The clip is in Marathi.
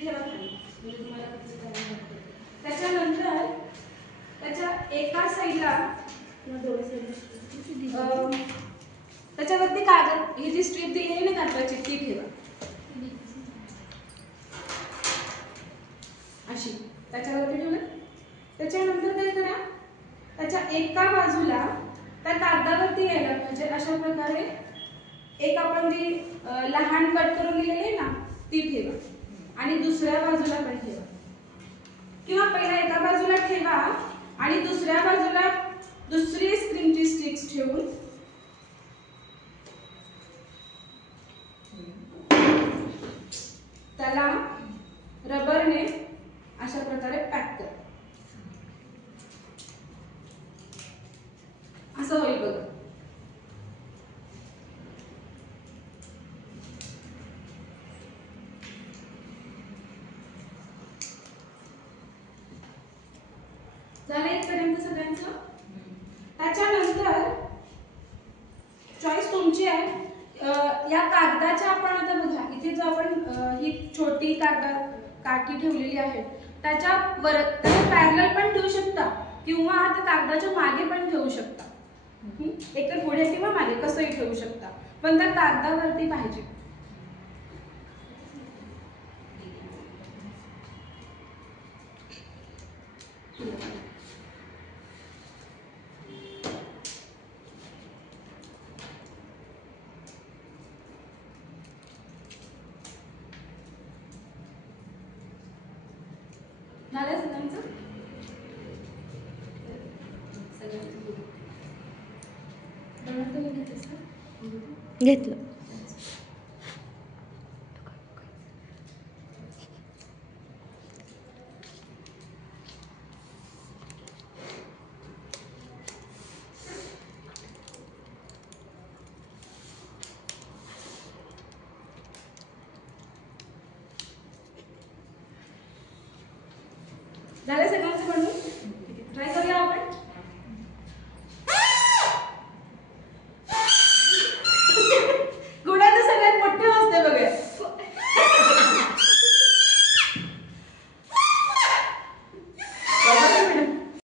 ठेवा खाली म्हणजे तुम्हाला कसं करायला लागतं. त्याच्यानंतर त्याच्या एका साईडला दोन साईडला त्याच्यावरती कागद ही जी स्ट्रीप दिलेली ना कागदाची ती ठेवा अशी त्याच्यावरती ठेवलं. त्याच्यानंतर काय करा, त्याच्या एका बाजूला त्या कागदावरती यायला म्हणजे अशा प्रकारे एक आपण जी लहान कट करून दिलेली आहे ना ती ठेवा आणि दुसऱ्या बाजूला पण ठेवा किंवा पहिला एका बाजूला ठेवा आणि दुसऱ्या बाजूला दुसरी स्प्रिंगची स्टिक्स ठेवून त्याला रबरने अशा प्रकारे पॅक कर. असं होईल बघा. झालं इथपर्यंत सगळ्यांचं. त्याच्यानंतर चॉईस तुमची आहे. या कागदाच्या आपण आता बघा इथे जो आपण ही छोटी काठी ठेवलेली आहे त्याच्यावर पॅरलल पण ठेवू शकता किंवा त्या कागदाच्या मागे पण ठेवू शकता. एकतर पुढे किंवा मागे कसंही ठेवू शकता पण त्या कागदावरती पाहिजे. झालं सगळ्यांचं. घेतलं. झालं सगळ्यांचं बनवून. ट्राय करूया.